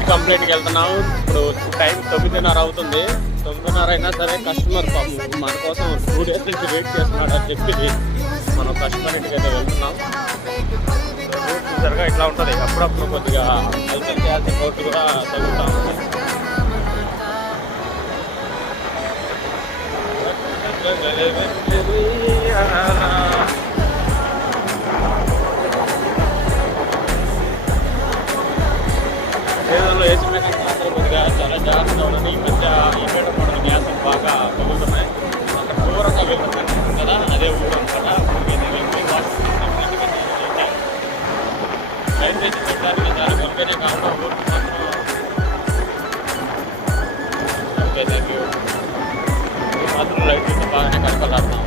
Night కంప్లీట్కి వెళ్తున్నాం. ఇప్పుడు time 9:30 అవుతుంది. 9:30 అయినా సరే కస్టమర్ మన కోసం 2 days నుంచి వెయిట్ చేస్తున్నాడు అని చెప్పి మనం కస్టమర్ ఇంటికి అయితే వెళ్తున్నాం. రూట్ చూసారుగా ఇట్లా ఉంటుంది. అప్పుడప్పుడు కొద్దిగా హల్చల్ చేయాల్సిన రోడ్డు కూడా తగ్గుతూ ఉంటుంది. ఏదో ఏసీ మెకానిక్ అందరూ కొద్దిగా చాలా జాగ్రత్తగా ఉండాలి. ఈ మధ్య ఈ పేట మోడల్ గ్యాస్ బాగా తగ్గుతున్నాయి. అక్కడ దూరంగా వెళ్తున్నాం కదా, అదే ఊరు అనమాట. లైట్ వేసి పెట్టడానికి చాలా కొనుకనే కాకుండా ఊరికి మాత్రం ఓకే థ్యాంక్ యూ. మాత్రం లైట్ వేసి బాగానే కనపడాలి.